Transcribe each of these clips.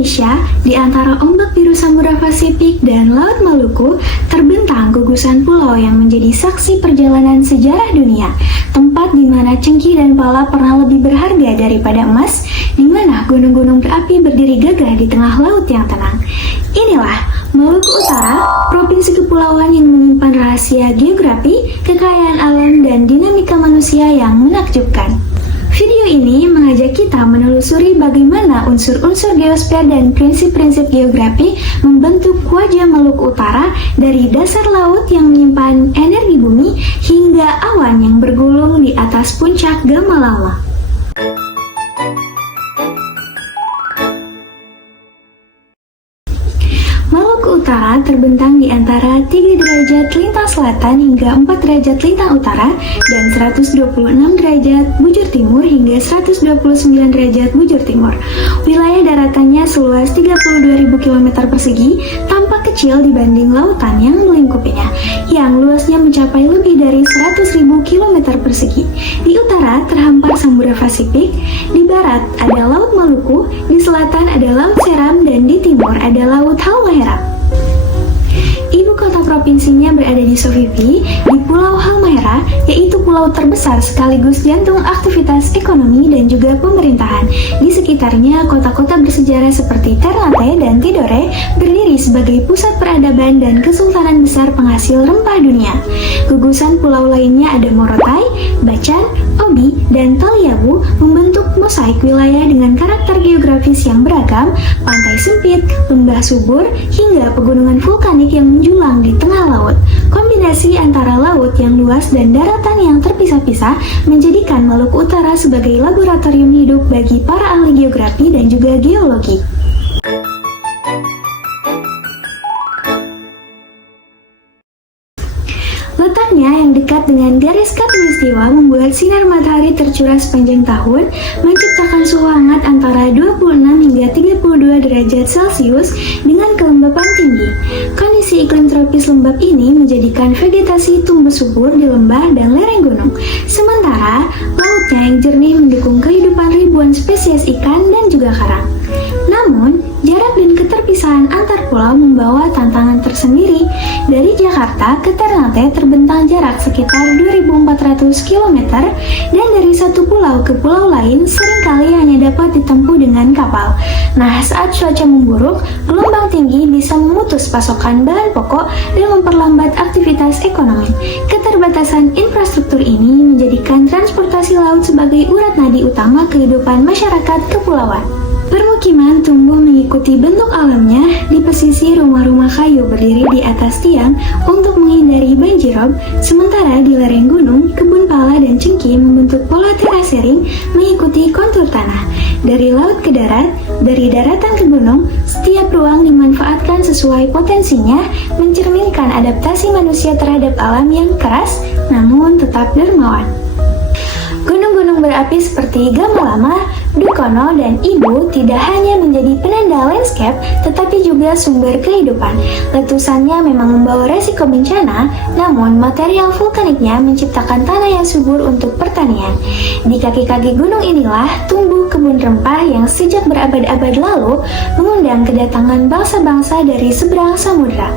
Indonesia, di antara ombak biru Samudra Pasifik dan Laut Maluku, terbentang gugusan pulau yang menjadi saksi perjalanan sejarah dunia. Tempat di mana cengkih dan pala pernah lebih berharga daripada emas, di mana gunung-gunung berapi berdiri gagah di tengah laut yang tenang. Inilah Maluku Utara, provinsi kepulauan yang menyimpan rahasia geografi, kekayaan alam, dan dinamika manusia yang menakjubkan. Video ini mengajak kita menelusuri bagaimana unsur-unsur geosfer dan prinsip-prinsip geografi membentuk wajah Maluku Utara dari dasar laut yang menyimpan energi bumi hingga awan yang bergulung di atas puncak Gamalama. Maluku Utara terbentang di antara 3 derajat lintang selatan hingga 4 derajat lintang utara dan 126 derajat bujur timur hingga 129 derajat bujur timur. Wilayah daratannya seluas 32.000 km persegi, tampak kecil dibanding lautan yang melingkupinya, yang luasnya mencapai lebih dari 100.000 km persegi. Di utara terhampar Samudra Pasifik, di barat ada Laut Maluku, di selatan ada Laut Seram, dan di timur ada Laut Halmahera. Ibu kota provinsinya berada di Sovivi, di Pulau Halmahera, yaitu pulau terbesar sekaligus jantung aktivitas ekonomi dan juga pemerintahan. Di sekitarnya, kota-kota bersejarah seperti Ternate dan Tidore berdiri sebagai pusat peradaban dan kesultanan besar penghasil rempah dunia. Gugusan pulau lainnya ada Morotai, Bacan, Obi, dan Taliabu membentuk mosaik wilayah dengan karakter geografis yang beragam, pantai sempit, lembah subur, hingga pegunungan vulkanik yang menjulang di tengah laut. Kombinasi antara laut yang luas dan daratan yang terpisah-pisah menjadikan Maluku Utara sebagai laboratorium hidup bagi para ahli geografi dan juga geologi. Letaknya yang dekat dengan garis khatulistiwa membuat sinar matahari tercurah sepanjang tahun, menciptakan suhu hangat antara 26 hingga 32 derajat Celcius dengan kelembapan tinggi. Kondisi iklim tropis lembab ini menjadikan vegetasi tumbuh subur di lembah dan lereng gunung. Sementara, lautnya yang jernih mendukung kehidupan ribuan spesies ikan dan juga karang. Namun, jarak dan keterpisahan antar pulau membawa tantangan tersendiri. Dari Jakarta ke Ternate terbentang jarak sekitar 2.400 km dan dari satu pulau ke pulau lain seringkali hanya dapat ditempuh dengan kapal. Nah, saat cuaca memburuk, gelombang tinggi bisa memutus pasokan bahan pokok dan memperlambat aktivitas ekonomi. Keterbatasan infrastruktur ini menjadikan transportasi laut sebagai urat nadi utama kehidupan masyarakat kepulauan. Permukiman tumbuh mengikuti bentuk alamnya. Di pesisir, rumah-rumah kayu berdiri di atas tiang untuk menghindari banjirop, sementara di lereng gunung, kebun pala dan cengkih membentuk pola terasering mengikuti kontur tanah. Dari laut ke darat, dari daratan ke gunung, setiap ruang dimanfaatkan sesuai potensinya, mencerminkan adaptasi manusia terhadap alam yang keras namun tetap dermawan. Gunung-gunung berapi seperti Gamalama, Dukono, dan Ibu tidak hanya menjadi penanda landscape, tetapi juga sumber kehidupan. Letusannya memang membawa resiko bencana, namun material vulkaniknya menciptakan tanah yang subur untuk pertanian. Di kaki-kaki gunung inilah tumbuh kebun rempah yang sejak berabad-abad lalu mengundang kedatangan bangsa-bangsa dari seberang samudra.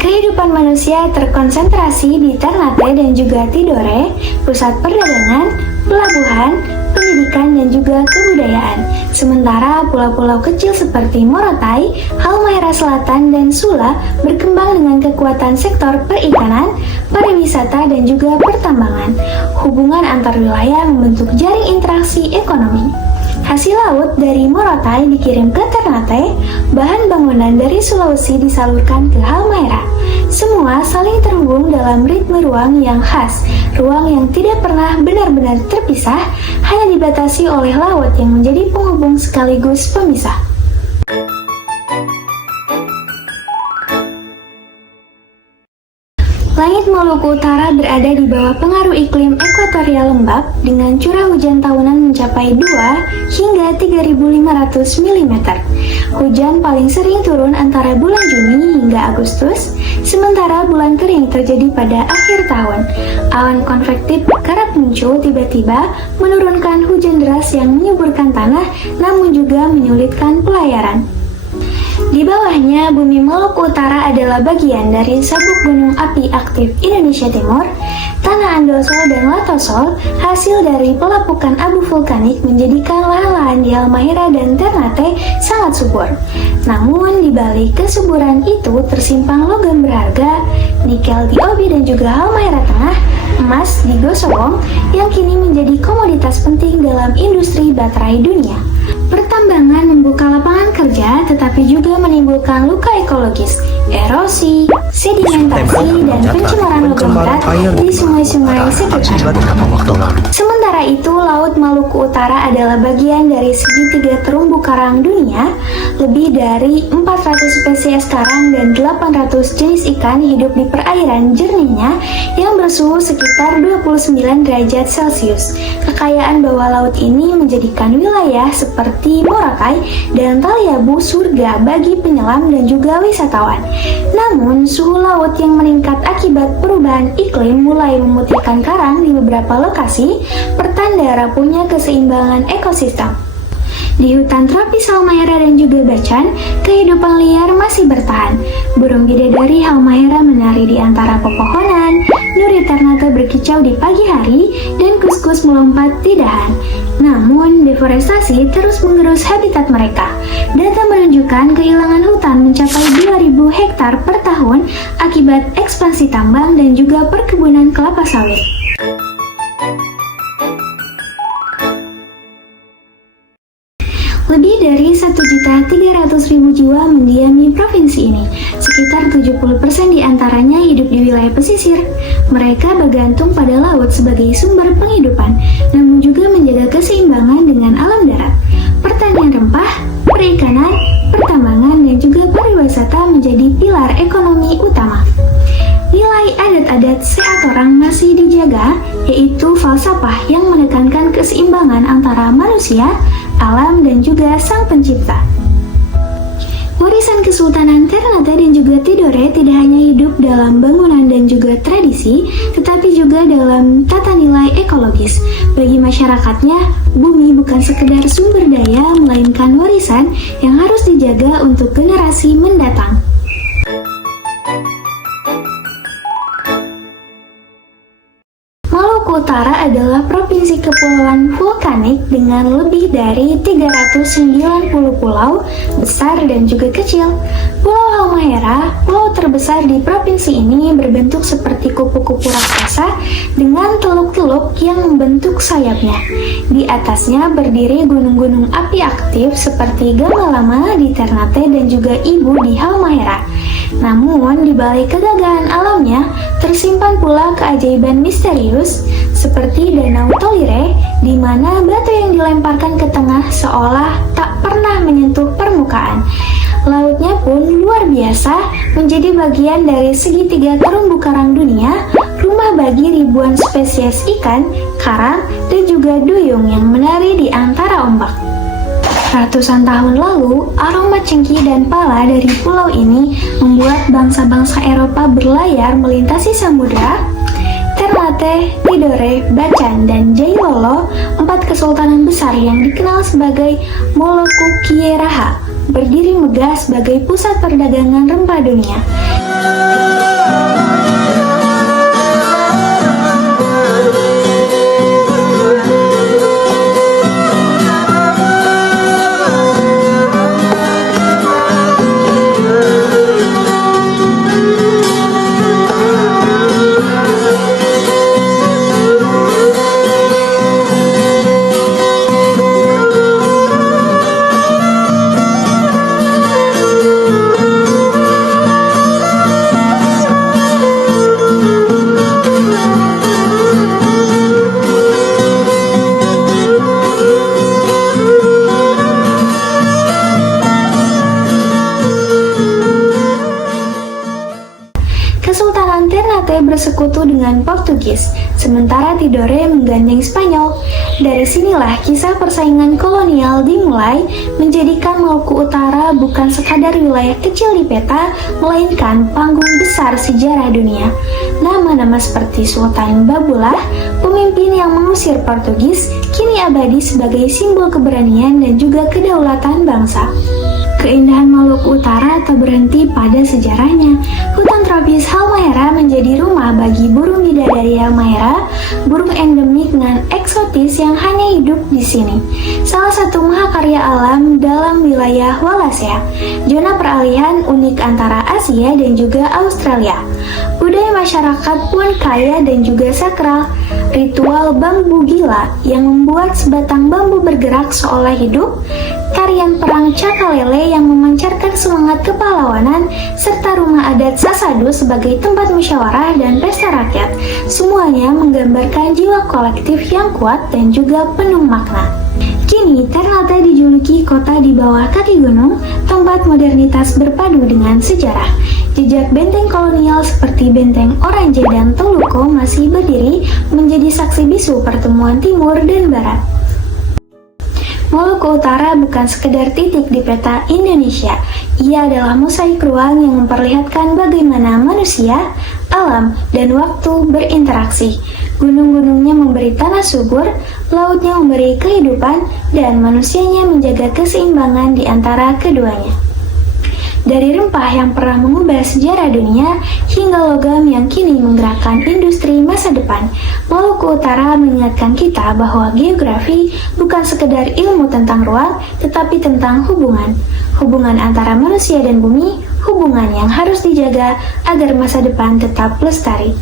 Kehidupan manusia terkonsentrasi di Ternate dan juga Tidore, pusat perdagangan, pelabuhan, pendidikan, dan juga kebudayaan. Sementara pulau-pulau kecil seperti Morotai, Halmahera Selatan, dan Sula berkembang dengan kekuatan sektor perikanan, pariwisata, dan juga pertambangan. Hubungan antar wilayah membentuk jaring interaksi ekonomi. Hasil laut dari Morotai dikirim ke Ternate, bahan bangunan dari Sulawesi disalurkan ke Halmahera. Semua saling terhubung dalam ritme ruang yang khas, ruang yang tidak pernah benar-benar terpisah, hanya dibatasi oleh laut yang menjadi penghubung sekaligus pemisah. Langit Maluku Utara berada di bawah pengaruh iklim ekuatorial lembab dengan curah hujan tahunan mencapai 2 hingga 3.500 mm. Hujan paling sering turun antara bulan Juni hingga Agustus, sementara bulan kering terjadi pada akhir tahun. Awan konvektif kerap muncul tiba-tiba menurunkan hujan deras yang menyuburkan tanah namun juga menyulitkan pelayaran. Karena bumi Maluku Utara adalah bagian dari sabuk gunung api aktif Indonesia Timur, tanah andosol dan latosol, hasil dari pelapukan abu vulkanik menjadikan lahan-lahan di Halmahera dan Ternate sangat subur. Namun di balik kesuburan itu tersimpan logam berharga, nikel di Obi dan juga Halmahera Tengah, emas di Gosowong yang kini menjadi komoditas penting dalam industri baterai dunia. Pertambangan membuka lapangan kerja tetapi juga menimbulkan luka ekologis, erosi, sedimentasi, dan pencemaran logam berat di sungai-sungai sekitar. Sementara itu, Laut Maluku Utara adalah bagian dari segitiga terumbu karang dunia. Lebih dari 400 spesies karang dan 800 jenis ikan hidup di perairan jernihnya yang bersuhu sekitar 29 derajat Celcius. Kekayaan bawah laut ini menjadikan wilayah seperti Boracay dan Taliabu surga bagi penyelam dan juga wisatawan. Namun, suhu laut yang meningkat akibat perubahan iklim mulai memutihkan karang di beberapa lokasi, pertanda rapuhnya keseimbangan ekosistem. Di hutan tropis Halmahera dan juga Bacan, kehidupan liar masih bertahan. Burung bidadari Halmahera menari di antara pepohonan, nuri Ternate berkicau di pagi hari, dan kuskus melompat di dahan. Namun, deforestasi terus mengerus habitat mereka. Data menunjukkan kehilangan hutan mencapai 2.000 hektar per tahun akibat ekspansi tambang dan juga perkebunan kelapa sawit. Lebih dari 1.300.000 jiwa mendiami provinsi ini. Sekitar 70% diantaranya hidup di wilayah pesisir. Mereka bergantung pada laut sebagai sumber penghidupan, namun juga menjaga keseimbangan dengan alam darat. Pertanian rempah, perikanan, pertambangan, dan juga pariwisata menjadi pilar ekonomi utama. Nilai adat-adat Seatorang masih dijaga, yaitu falsafah yang menekankan keseimbangan antara manusia, alam, dan juga sang pencipta. Warisan Kesultanan Ternate dan juga Tidore tidak hanya hidup dalam bangunan dan juga tradisi, tetapi juga dalam tata nilai ekologis. Bagi masyarakatnya, bumi bukan sekedar sumber daya, melainkan warisan yang harus dijaga untuk generasi mendatang. Maluku Utara adalah provinsi kepulauan vulkanik dengan lebih dari 390 pulau besar dan juga kecil. Pulau Halmahera, pulau terbesar di provinsi ini, berbentuk seperti kupu-kupu raksasa dengan teluk-teluk yang membentuk sayapnya. Di atasnya berdiri gunung-gunung api aktif seperti Gamalama di Ternate dan juga Ibu di Halmahera. Namun, di balik kegagahan alamnya, tersimpan pula keajaiban misterius seperti Danau Tolire, di mana batu yang dilemparkan ke tengah seolah tak pernah menyentuh permukaan. Lautnya pun luar biasa, menjadi bagian dari segitiga terumbu karang dunia, rumah bagi ribuan spesies ikan, karang, dan juga duyung yang menari di antara ombak. Ratusan tahun lalu, aroma cengkih dan pala dari pulau ini membuat bangsa-bangsa Eropa berlayar melintasi samudra. Ternate, Tidore, Bacan, dan Jailolo, 4 kesultanan besar yang dikenal sebagai Moluccu-Qieraha, berdiri megah sebagai pusat perdagangan rempah dunia. Kesultanan Ternate bersekutu dengan Portugis, sementara Tidore menggandeng Spanyol. Dari sinilah kisah persaingan kolonial dimulai, menjadikan Maluku Utara bukan sekadar wilayah kecil di peta, melainkan panggung besar sejarah dunia. Nama-nama seperti Sultan Babulah, pemimpin yang mengusir Portugis, kini abadi sebagai simbol keberanian dan juga kedaulatan bangsa. Keindahan Maluku Maluku Utara tak berhenti pada sejarahnya. Hutan tropis Halmahera menjadi rumah bagi burung bidadari Halmahera, burung endemik dan eksotis yang hanya hidup di sini. Salah satu mahakarya alam dalam wilayah Wallacea, zona peralihan unik antara Asia dan juga Australia. Budaya masyarakat pun kaya dan juga sakral. Ritual bambu gila yang membuat sebatang bambu bergerak seolah hidup, tarian perang Cakalele yang memancarkan semangat kepahlawanan, serta rumah adat Sasadu sebagai tempat musyawarah dan pesta rakyat. Semuanya menggambarkan jiwa kolektif yang kuat dan juga penuh makna. Kini, Ternate dijuluki kota di bawah kaki gunung, tempat modernitas berpadu dengan sejarah. Jejak benteng kolonial seperti Benteng Oranje dan Toluko masih berdiri menjadi saksi bisu pertemuan timur dan barat. Maluku Utara bukan sekedar titik di peta Indonesia. Ia adalah mosaik ruang yang memperlihatkan bagaimana manusia, alam, dan waktu berinteraksi. Gunung-gunungnya memberi tanah subur, lautnya memberi kehidupan, dan manusianya menjaga keseimbangan di antara keduanya. Dari rempah yang pernah mengubah sejarah dunia hingga logam yang kini menggerakkan industri masa depan, Maluku Utara mengingatkan kita bahwa geografi bukan sekedar ilmu tentang ruang, tetapi tentang hubungan. Hubungan antara manusia dan bumi, hubungan yang harus dijaga agar masa depan tetap lestari.